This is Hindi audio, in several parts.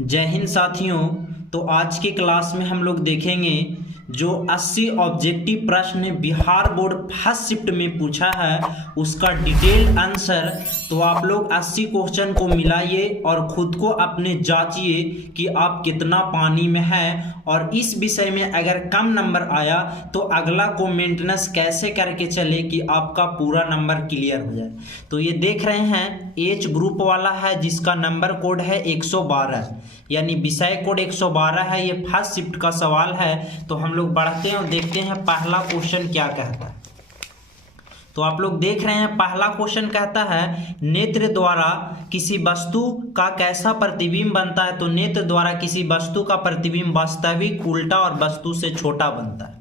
जय हिंद साथियों। तो आज के क्लास में हम लोग देखेंगे जो 80 ऑब्जेक्टिव प्रश्न बिहार बोर्ड फर्स्ट शिफ्ट में पूछा है उसका डिटेल आंसर। तो आप लोग 80 क्वेश्चन को मिलाइए और खुद को अपने जांचिए कि आप कितना पानी में है, और इस विषय में अगर कम नंबर आया तो अगला को मेंटेनेंस कैसे करके चले कि आपका पूरा नंबर क्लियर हो जाए। तो ये देख रहे हैं एच ग्रुप वाला है जिसका नंबर कोड है 112, यानी विषय कोड 112 है। ये फर्स्ट शिफ्ट का सवाल है। तो हम लोग बढ़ते हैं और देखते हैं पहला क्वेश्चन क्या कहता है। तो आप लोग देख रहे हैं पहला क्वेश्चन कहता है नेत्र द्वारा किसी वस्तु का कैसा प्रतिबिंब बनता है। तो नेत्र द्वारा किसी वस्तु का प्रतिबिंब वास्तविक, उल्टा और वस्तु से छोटा बनता है।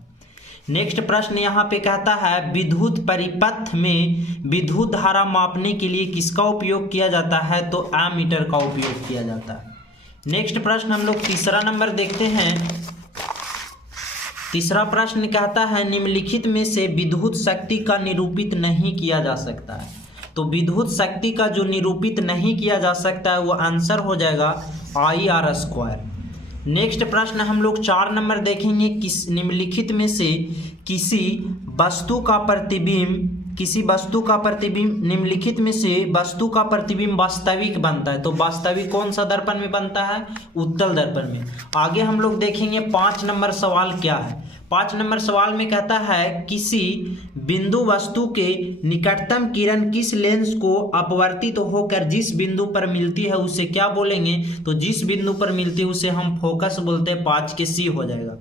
नेक्स्ट प्रश्न यहाँ पे कहता है विद्युत परिपथ में विद्युत धारा मापने के लिए किसका उपयोग किया जाता है। तो एमीटर का उपयोग किया जाता है। नेक्स्ट प्रश्न हम लोग तीसरा नंबर देखते हैं। तीसरा प्रश्न कहता है निम्नलिखित में से विद्युत शक्ति का निरूपित नहीं किया जा सकता है। तो विद्युत शक्ति का जो निरूपित नहीं किया जा सकता है वो आंसर हो जाएगा IR²। नेक्स्ट प्रश्न हम लोग 4 नंबर देखेंगे। निम्नलिखित में से किसी वस्तु का प्रतिबिंब निम्नलिखित में से वस्तु का प्रतिबिंब वास्तविक बनता है। तो वास्तविक कौन सा दर्पण में बनता है? उत्तल दर्पण में। आगे हम लोग देखेंगे 5 नंबर सवाल क्या है। 5 नंबर सवाल में कहता है किसी बिंदु वस्तु के निकटतम किरण किस लेंस को अपवर्तित होकर जिस बिंदु पर मिलती है उसे क्या बोलेंगे। तो जिस बिंदु पर मिलती है उसे हम फोकस बोलते हैं। 5 के C हो जाएगा।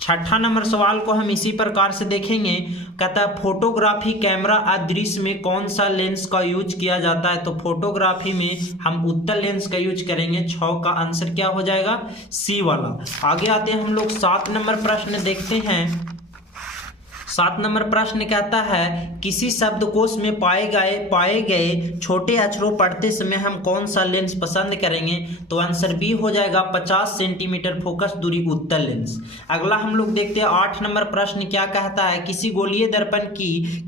छठा नंबर सवाल को हम इसी प्रकार से देखेंगे। कहता है फोटोग्राफी कैमरा अदृश्य में कौन सा लेंस का यूज किया जाता है। तो फोटोग्राफी में हम उत्तल लेंस का यूज करेंगे। 6 का आंसर क्या हो जाएगा? C वाला। आगे आते हैं हम लोग 7 नंबर प्रश्न देखते हैं। 7 नंबर प्रश्न कहता है किसी शब्दकोश में पाए गए छोटे अक्षरों पढ़ते समय हम कौन सा लेंस पसंद करेंगे। तो आंसर B हो जाएगा 50 सेंटीमीटर फोकस दूरी उत्तल लेंस। अगला हम लोग देखते हैं 8 नंबर प्रश्न क्या कहता है किसी गोलीय दर्पण की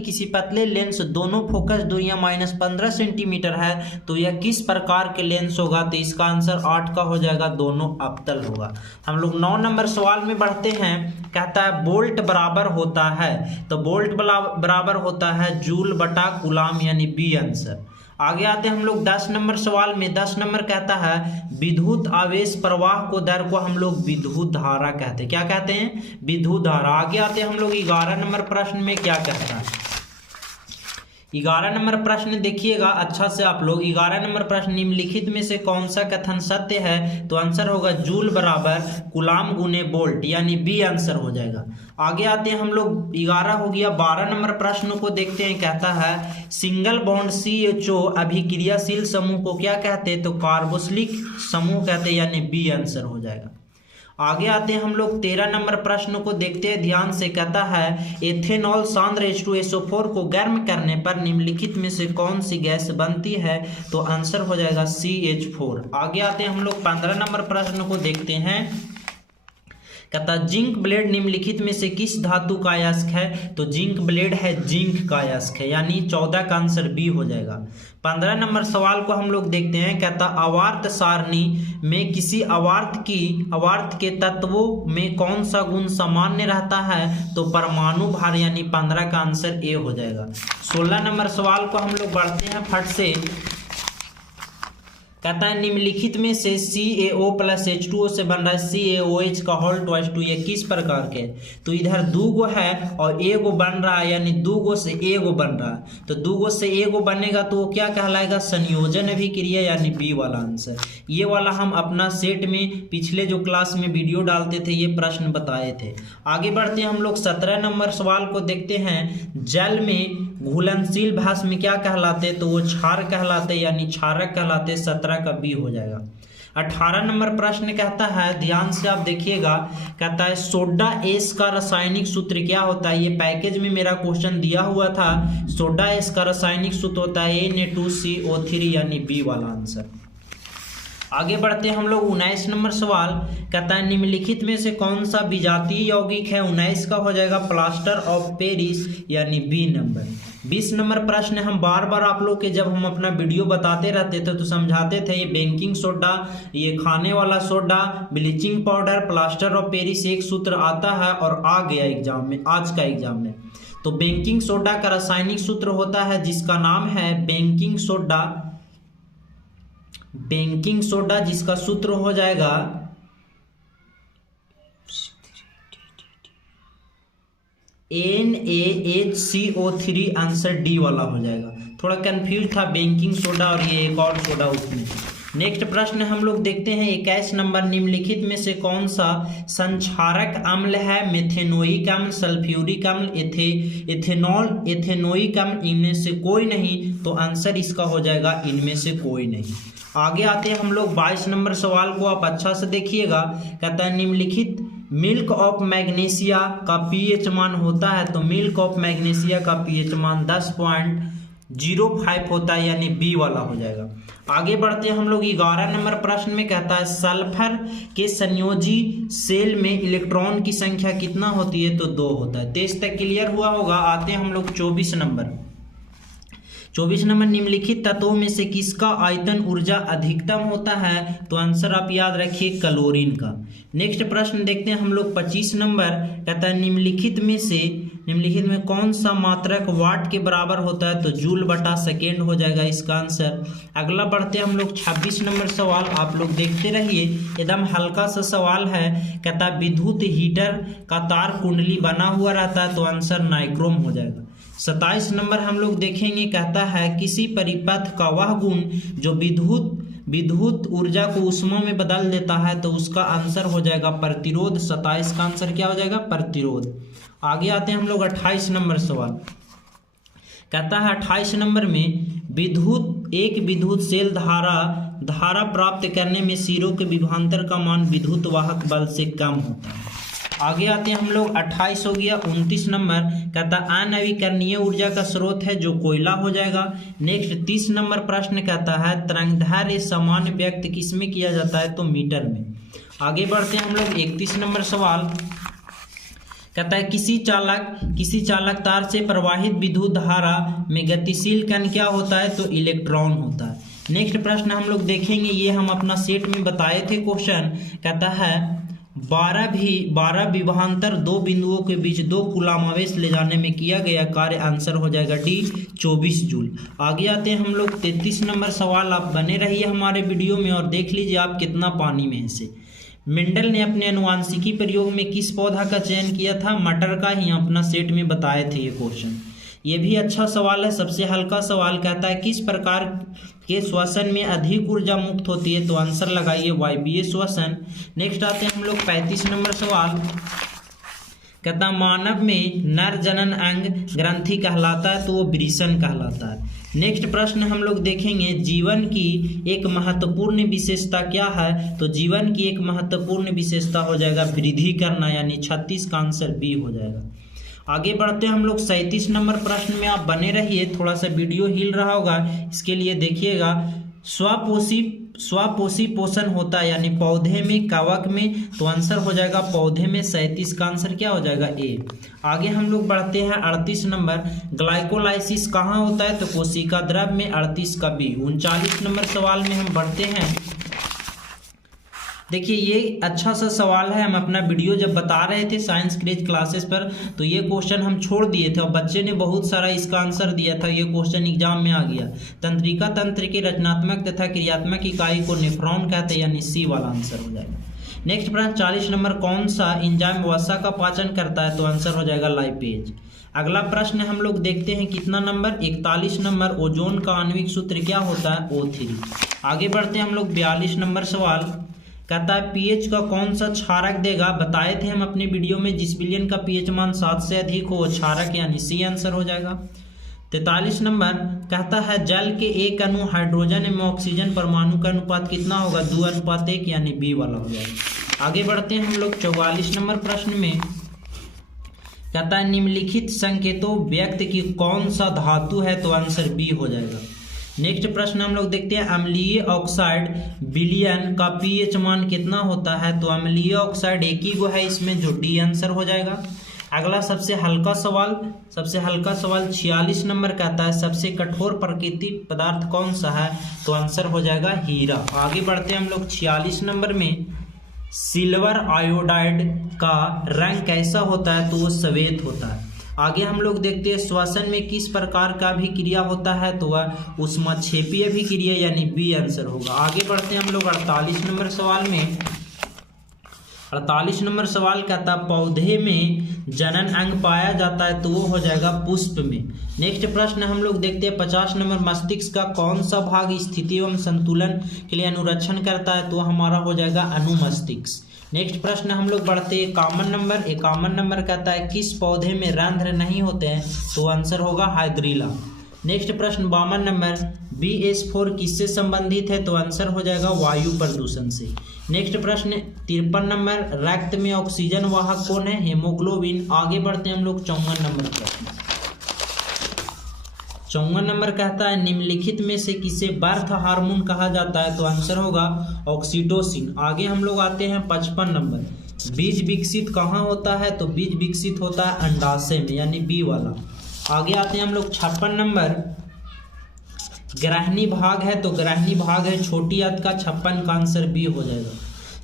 किसी पतले लेंस दोनों फोकस दूरियां -15 सेंटीमीटर है। तो यह किस प्रकार के लेंस होगा। तो इसका आंसर 8 का हो जाएगा, दोनों अवतल होगा। हम लोग 9 नंबर सवाल में बढ़ते हैं। कहता है बोल्ट बराबर होता है। तो बोल्ट बराबर होता है जूल बटा कूलाम, यानी B आंसर। आगे आते हैं हम लोग 10 नंबर सवाल में। 10 नंबर कहता है विद्युत आवेश प्रवाह को दर को हम लोग विद्युत धारा कहते हैं। क्या कहते हैं? विद्युत धारा। आगे आते हैं हम लोग 11 नंबर प्रश्न में क्या कहता है। 11 नंबर प्रश्न देखिएगा अच्छा से आप लोग। 11 नंबर प्रश्न निम्नलिखित में से कौन सा कथन सत्य है। तो आंसर होगा जूल बराबर कूलाम गुने बोल्ट, यानी B आंसर हो जाएगा। आगे आते हैं हम लोग 11 हो गया। 12 नंबर प्रश्न को देखते हैं। कहता है सिंगल बॉन्ड CHO अभिक्रियाशील समूह को क्या कहते हैं। तो कार्बोक्सिलिक समूह कहते हैं, यानी B आंसर हो जाएगा। आगे आते हैं हम लोग 13 नंबर प्रश्न को देखते हैं ध्यान से। कहता है एथेनॉल सांद्र H2SO4 को गर्म करने पर निम्नलिखित में से कौन सी गैस बनती है। तो आंसर हो जाएगा CH4। आगे आते हैं हम लोग 15 नंबर प्रश्न को देखते हैं। कहता जिंक ब्लेड निम्नलिखित में से किस धातु का अयस्क है। तो जिंक ब्लेड है जिंक का अयस्क है, यानी 14 का आंसर B हो जाएगा। 15 नंबर सवाल को हम लोग देखते हैं। कहता आवर्त सारणी में किसी आवर्त के तत्वों में कौन सा गुण सामान्य रहता है। तो परमाणु भार, यानी 15 का आंसर A हो जाएगा। 16 नंबर सवाल को हम लोग बढ़ते हैं फट से। कहता है निम्नलिखित में से CaO + H2O से बन रहा है CaOH का होल ट्वाइस 2। ये किस प्रकार के। तो इधर 2 गो है और 1 गो बन रहा है, यानी 2 गो से 1 गो बन रहा है। तो 2 गो से 1 गो बनेगा तो वो क्या कहलाएगा? संयोजन अभिक्रिया, यानी B वाला आंसर। ये वाला हम अपना सेट में पिछले जो क्लास में वीडियो डालते थे ये प्रश्न बताए थे। आगे बढ़ते हैं हम लोग 17 नंबर सवाल को देखते हैं। जल में घुलनशील भस्म क्या कहलाते। तो वो क्षार कहलाते, यानी क्षारक कहलाते। 17 का B हो जाएगा। 18 नंबर प्रश्न कहता है ध्यान से आप देखिएगा। कहता है सोडा एस का रासायनिक सूत्र क्या होता है। ये पैकेज में मेरा क्वेश्चन दिया हुआ था। सोडा एस का रासायनिक सूत्र होता है Na2CO3, यानी B वाला आंसर। आगे बढ़ते हैं हम लोग 19 नंबर सवाल। कहता है निम्नलिखित में से कौन सा विजातीय यौगिक है। 19 का हो जाएगा प्लास्टर ऑफ पेरिस, यानी B नंबर। 20 नंबर प्रश्न हम बार बार आप लोग के जब हम अपना वीडियो बताते रहते थे तो समझाते थे, ये बेकिंग सोडा, ये खाने वाला soda, bleaching powder, plaster of Paris एक सूत्र आता है और आ गया एग्जाम में, आज का एग्जाम में। तो बेकिंग सोडा का रासायनिक सूत्र होता है जिसका नाम है बेकिंग सोडा, बेकिंग सोडा जिसका सूत्र हो जाएगा NaHCO3, आंसर डी वाला हो जाएगा। थोड़ा कंफ्यूज था बेकिंग सोडा और ये एक और सोडा उसमें। नेक्स्ट प्रश्न हम लोग देखते हैं 21 नंबर, निम्नलिखित में से कौन सा संक्षारक अम्ल है? मेथेनोइक अम्ल, सल्फ्यूरिक अम्ल, एथेनॉल, एथेनोइक अम्ल, इनमें से कोई नहीं। तो आंसर इसका हो जाएगा इनमें से कोई नहीं। आगे आते हैं हम लोग 22 नंबर सवाल को, आप अच्छा से देखिएगा। कहता है निम्नलिखित मिल्क ऑफ मैग्नीशिया का पीएच मान होता है, तो मिल्क ऑफ मैग्नीशिया का पीएच मान 10.05 होता है, यानी बी वाला हो जाएगा। आगे बढ़ते हैं हम लोग 11 नंबर प्रश्न में। कहता है सल्फर के संयोजी सेल में इलेक्ट्रॉन की संख्या कितना होती है? तो 2 होता है। 23 तक क्लियर हुआ होगा। आते हैं हम लोग 24 नंबर। 24 नंबर, निम्नलिखित तत्वों में से किसका आयतन ऊर्जा अधिकतम होता है? तो आंसर आप याद रखिए क्लोरीन का। नेक्स्ट प्रश्न देखते हैं हम लोग 25 नंबर। कहता है निम्नलिखित में कौन सा मात्रक वाट के बराबर होता है? तो जूल बटा सेकेंड हो जाएगा इसका आंसर। अगला बढ़ते हैं हम लोग 26 नंबर सवाल, आप लोग देखते रहिए, एकदम हल्का सा सवाल है। कहता है विद्युत हीटर का तार कुंडली बना हुआ रहता है, तो आंसर नाइक्रोम हो जाएगा। 27 नंबर हम लोग देखेंगे। कहता है किसी परिपथ का वह गुण जो विद्युत ऊर्जा को ऊष्मा में बदल देता है, तो उसका आंसर हो जाएगा प्रतिरोध। 27 का आंसर क्या हो जाएगा? प्रतिरोध। आगे आते हैं हम लोग 28 नंबर सवाल। कहता है 28 नंबर में एक विद्युत सेल धारा प्राप्त करने में सिरों के विभवांतर का मान विद्युत वाहक बल से कम होता है। आगे आते हैं हम लोग 28 हो गया। 29 नंबर कहता है अनवीकरणीय ऊर्जा का स्रोत है जो कोयला हो जाएगा। नेक्स्ट 30 नंबर प्रश्न कहता है तरंगदैर्घ्य सामान्य व्यक्त किसमें किया जाता है? तो मीटर में। आगे बढ़ते हैं हम लोग 31 नंबर सवाल। कहता है किसी चालक तार से प्रवाहित विद्युत धारा में गतिशील कण क्या होता है? तो इलेक्ट्रॉन होता है। नेक्स्ट प्रश्न हम लोग देखेंगे, ये हम अपना सेट में बताए थे क्वेश्चन। कहता है 12 विभवांतर 2 बिंदुओं के बीच 2 कूलम आवेश ले जाने में किया गया कार्य, आंसर हो जाएगा डी 24 जूल। आगे आते हैं हम लोग 33 नंबर सवाल। आप बने रहिए हमारे वीडियो में और देख लीजिए आप कितना पानी में है से। मेंडल ने अपने अनुवांशिकी प्रयोग में किस पौधा का चयन किया था? मटर का ही अपना सेट में बताए थे ये क्वेश्चन। ये भी अच्छा सवाल है, सबसे हल्का सवाल। कहता है किस प्रकार के श्वसन में अधिक ऊर्जा मुक्त होती है? तो आंसर लगाइए वायवीय श्वसन। नेक्स्ट आते हैं हम लोग 35 नंबर सवाल। कहता मानव में नर जनन अंग ग्रंथि कहलाता है, तो वो वृषण कहलाता है। नेक्स्ट प्रश्न हम लोग देखेंगे जीवन की एक महत्वपूर्ण विशेषता क्या है? तो जीवन की एक महत्वपूर्ण विशेषता हो जाएगा वृद्धि करना, यानी 36 का आंसर बी हो जाएगा। आगे बढ़ते हैं हम लोग 37 नंबर प्रश्न में। आप बने रहिए, थोड़ा सा वीडियो हिल रहा होगा, इसके लिए देखिएगा। स्वपोषी पोषण होता है, यानी पौधे में, कवक में, तो आंसर हो जाएगा पौधे में। 37 का आंसर क्या हो जाएगा? ए। आगे हम लोग बढ़ते हैं 38 नंबर। ग्लाइकोलाइसिस कहाँ होता है? तो कोशिका द्रव्य में। 38 का बी। 39 नंबर सवाल में हम बढ़ते हैं। देखिए ये अच्छा सा सवाल है। हम अपना वीडियो जब बता रहे थे साइंस क्रेज क्लासेस पर, तो ये क्वेश्चन हम छोड़ दिए थे और बच्चे ने बहुत सारा इसका आंसर दिया था। ये क्वेश्चन एग्जाम में आ गया। तंत्रिका तंत्र की रचनात्मक तथा क्रियात्मक इकाई को नेफ्रॉन कहते हैं, यानी सी वाला आंसर हो जाएगा। नेक्स्ट प्रश्न 40 नंबर, कौन सा एंजाइम वसा का पाचन करता है? तो आंसर हो जाएगा लाइपेज। अगला प्रश्न हम लोग देखते हैं कितना नंबर? 41 नंबर। ओजोन का आणविक सूत्र क्या होता है? O3। आगे बढ़ते हैं हम लोग 42 नंबर सवाल। कहता है पीएच का कौन सा क्षारक देगा? बताए थे हम अपने वीडियो में, जिस विलयन का पीएच मान 7 से अधिक हो वो क्षारक, यानी सी आंसर हो जाएगा। 43 नंबर कहता है जल के एक अणु हाइड्रोजन एवं ऑक्सीजन परमाणु का अनुपात कितना होगा? 2:1, यानी बी वाला हो जाएगा। आगे बढ़ते हैं हम लोग 44 नंबर प्रश्न में। कहता है निम्नलिखित संकेतों व्यक्त की कौन सा धातु है? तो आंसर बी हो जाएगा। नेक्स्ट प्रश्न हम लोग देखते हैं अम्लीय ऑक्साइड विलयन का पीएच मान कितना होता है? तो अम्लीय ऑक्साइड एक ही गो है इसमें, जो डी आंसर हो जाएगा। अगला सबसे हल्का सवाल 46 नंबर कहता है सबसे कठोर प्राकृतिक पदार्थ कौन सा है, तो आंसर हो जाएगा हीरा। आगे बढ़ते हैं हम लोग 46 नंबर में, सिल्वर आयोडाइड का रंग कैसा होता है, तो वो सफेद होता है। आगे हम लोग देखते हैं श्वसन में किस प्रकार का अभिक्रिया होता है, तो वह ऊष्माक्षेपीय अभिक्रिया यानी बी आंसर होगा। आगे बढ़ते हैं हम लोग 48 नंबर सवाल में। 48 नंबर सवाल कहता है पौधे में जनन अंग पाया जाता है, तो वो हो जाएगा पुष्प में। नेक्स्ट प्रश्न हम लोग देखते हैं 50 नंबर, मस्तिष्क का कौन सा भाग स्थिति एवं संतुलन के लिए अनुरक्षण करता है, तो हमारा हो जाएगा अनुमस्तिष्क। नेक्स्ट प्रश्न हम लोग बढ़ते हैं 51 नंबर कहता है किस पौधे में रंध्र नहीं होते हैं, तो आंसर होगा हाइड्रिला। नेक्स्ट प्रश्न 52 नंबर, BH4 किससे संबंधित है, तो आंसर हो जाएगा वायु प्रदूषण से। नेक्स्ट प्रश्न 53 नंबर, रक्त में ऑक्सीजन वाहक कौन है, हेमोग्लोबिन। आगे बढ़ते हैं हम लोग 54 नंबर प्रश्न। 54 नंबर कहता है निम्नलिखित में से किसे बर्थ हार्मोन कहा जाता है, तो आंसर होगा ऑक्सीटोसिन। आगे हम लोग आते हैं 55 नंबर, बीज विकसित कहाँ होता है, तो बीज विकसित होता है अंडाशय में यानी बी वाला। आगे आते हैं हम लोग 56 नंबर, ग्रहणी भाग है, तो ग्रहणी भाग है छोटी अत का, 56 का आंसर बी हो जाएगा।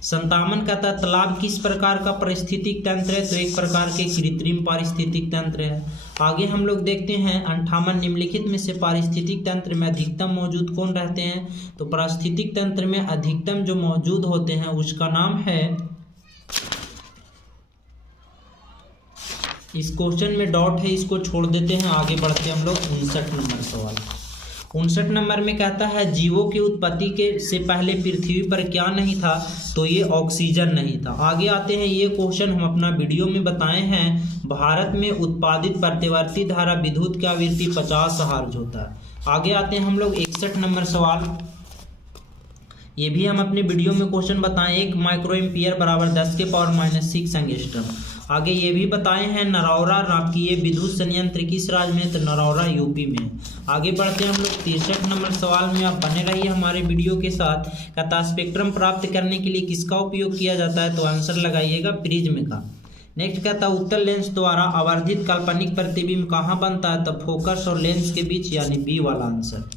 57 कहता है तालाब किस प्रकार का पारिस्थितिक तंत्र है, तो एक प्रकार के कृत्रिम पारिस्थितिक तंत्र है। आगे हम लोग देखते हैं 58, निम्नलिखित में से पारिस्थितिक तंत्र में अधिकतम मौजूद कौन रहते हैं, तो पारिस्थितिक तंत्र में अधिकतम जो मौजूद होते हैं उसका नाम है, इस क्वेश्चन में डॉट है, इसको छोड़ देते हैं। आगे बढ़ते हैं हम लोग 59 नंबर सवाल। 59 नंबर में कहता है जीवों की उत्पत्ति के से पहले पृथ्वी पर क्या नहीं था, तो ये ऑक्सीजन नहीं था। आगे आते हैं, ये क्वेश्चन हम अपना वीडियो में बताए हैं। भारत में उत्पादित प्रतिवर्ती धारा विद्युत की आवृत्ति 50 हर्ट्ज होता है। आगे आते हैं हम लोग 61 नंबर सवाल, ये भी हम अपने वीडियो में क्वेश्चन बताएं। 1 माइक्रो एम्पियर बराबर 10⁻⁻6 एंगस्ट्रम। आगे ये भी बताए हैं नरौरा नाभिकीय विद्युत संयंत्र किस राज्य में, तो नरौरा यूपी में। आगे बढ़ते हैं हम लोग 63 नंबर सवाल में। आप बने रहिए हमारे वीडियो के साथ। कहता स्पेक्ट्रम प्राप्त करने के लिए किसका उपयोग किया जाता है, तो आंसर लगाइएगा प्रिज्म का। नेक्स्ट कहता उत्तल लेंस द्वारा आवर्धित काल्पनिक प्रतिबिंब कहाँ बनता है, तो फोकस और लेंस के बीच यानी बी वाला आंसर।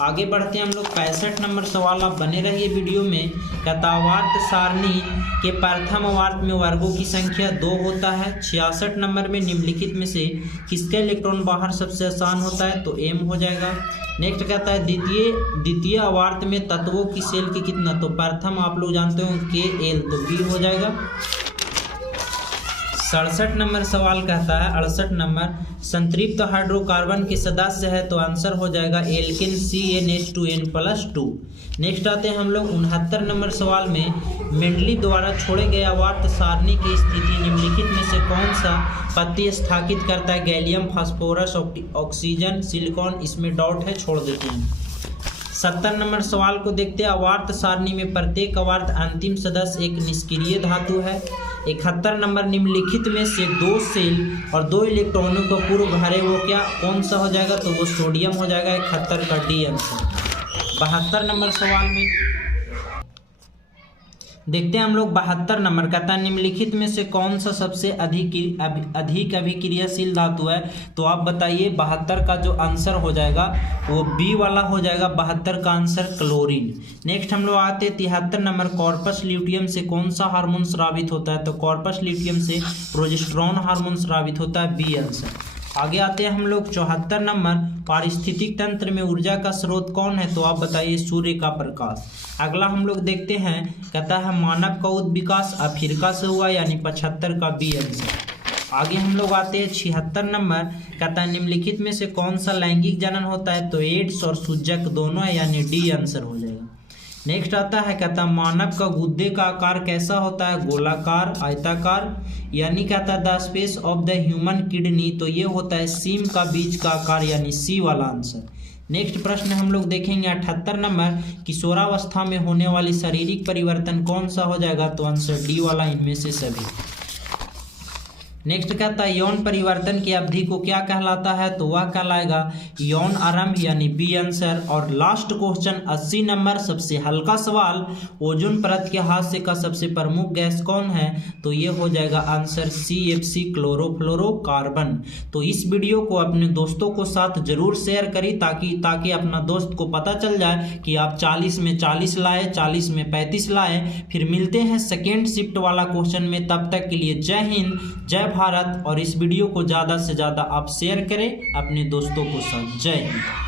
आगे बढ़ते हैं हम लोग 65 नंबर सवाल। आप बने रहिए वीडियो में। कहता आवर्त सारणी के प्रथम आवर्त में वर्गों की संख्या 2 होता है। 66 नंबर में निम्नलिखित में से किसका इलेक्ट्रॉन बाहर सबसे आसान होता है, तो एम हो जाएगा। नेक्स्ट कहता है द्वितीय आवर्त में तत्वों की सेल की कितना, तो प्रथम आप लोग जानते हो KL, तो बी हो जाएगा। 67 नंबर सवाल कहता है 68 नंबर, संतृप्त हाइड्रोकार्बन के सदस्य है, तो आंसर हो जाएगा एल्केन CnH2n+2। नेक्स्ट आते हैं हम लोग 69 नंबर सवाल में। मेंडली द्वारा छोड़े गए आवर्त सारणी की स्थिति निम्नलिखित में से कौन सा पत्ती स्थापित करता है, गैलियम, फास्फोरस, ऑक्सीजन, सिलिकॉन। इसमें डॉट है, छोड़ देते हैं। 70 नंबर सवाल को देखते हैं। आवर्त सारणी में प्रत्येक आवर्त अंतिम सदस्य एक निष्क्रिय धातु है। 71 नंबर, निम्नलिखित में से 2 सेल और 2 इलेक्ट्रॉनों को पूर्व भरे वो क्या कौन सा हो जाएगा, तो वो सोडियम हो जाएगा। 71 का डी आंसर। 72 नंबर सवाल में देखते हैं हम लोग 72 नंबर कहता है निम्नलिखित में से कौन सा सबसे अधिक अभिक्रियाशील धातु है, तो आप बताइए। 72 का जो आंसर हो जाएगा वो बी वाला हो जाएगा। 72 का आंसर क्लोरीन। नेक्स्ट हम लोग आते हैं 73 नंबर, कॉर्पस ल्यूटियम से कौन सा हार्मोन स्रावित होता है, तो कॉर्पस ल्यूटियम से प्रोजेस्टेरोन हार्मोन स्रावित होता है, बी आंसर। आगे आते हैं हम लोग 74 नंबर, पारिस्थितिक तंत्र में ऊर्जा का स्रोत कौन है, तो आप बताइए सूर्य का प्रकाश। अगला हम लोग देखते हैं, कहता है मानव का विकास अफ्रीका से हुआ, यानी 75 का बी आंसर। आगे हम लोग आते हैं 76 नंबर, कहता है निम्नलिखित में से कौन सा लैंगिक जनन होता है, तो एड्स और सूजक दोनों है, यानी डी आंसर हो जाएगा। नेक्स्ट आता है, कहता है मानव का गुद्दे का आकार कैसा होता है, गोलाकार, आयताकार, यानी कहता है the space of the human kidney, तो ये होता है सीम का बीज का आकार, यानी सी वाला आंसर। नेक्स्ट प्रश्न हम लोग देखेंगे 78 नंबर, किशोरावस्था में होने वाली शारीरिक परिवर्तन कौन सा हो जाएगा, तो आंसर डी वाला, इनमें से सभी। नेक्स्ट कहता है यौन परिवर्तन की अवधि को क्या कहलाता है, तो वह कहलाएगा यौन आरंभ यानी बी आंसर। और लास्ट क्वेश्चन 80 नंबर, सबसे हल्का सवाल, ओजोन परत के हादसे का सबसे प्रमुख गैस कौन है, तो ये हो जाएगा आंसर CFC क्लोरोफ्लोरोकार्बन। तो इस वीडियो को अपने दोस्तों को साथ जरूर शेयर करी ताकि अपना दोस्त को पता चल जाए कि आप 40 में 40 लाए, 40 में 35 लाए। फिर मिलते हैं सेकेंड शिफ्ट वाला क्वेश्चन में, तब तक के लिए जय हिंद जय भारत। और इस वीडियो को ज़्यादा से ज़्यादा आप शेयर करें अपने दोस्तों को साथ। जय हिंद।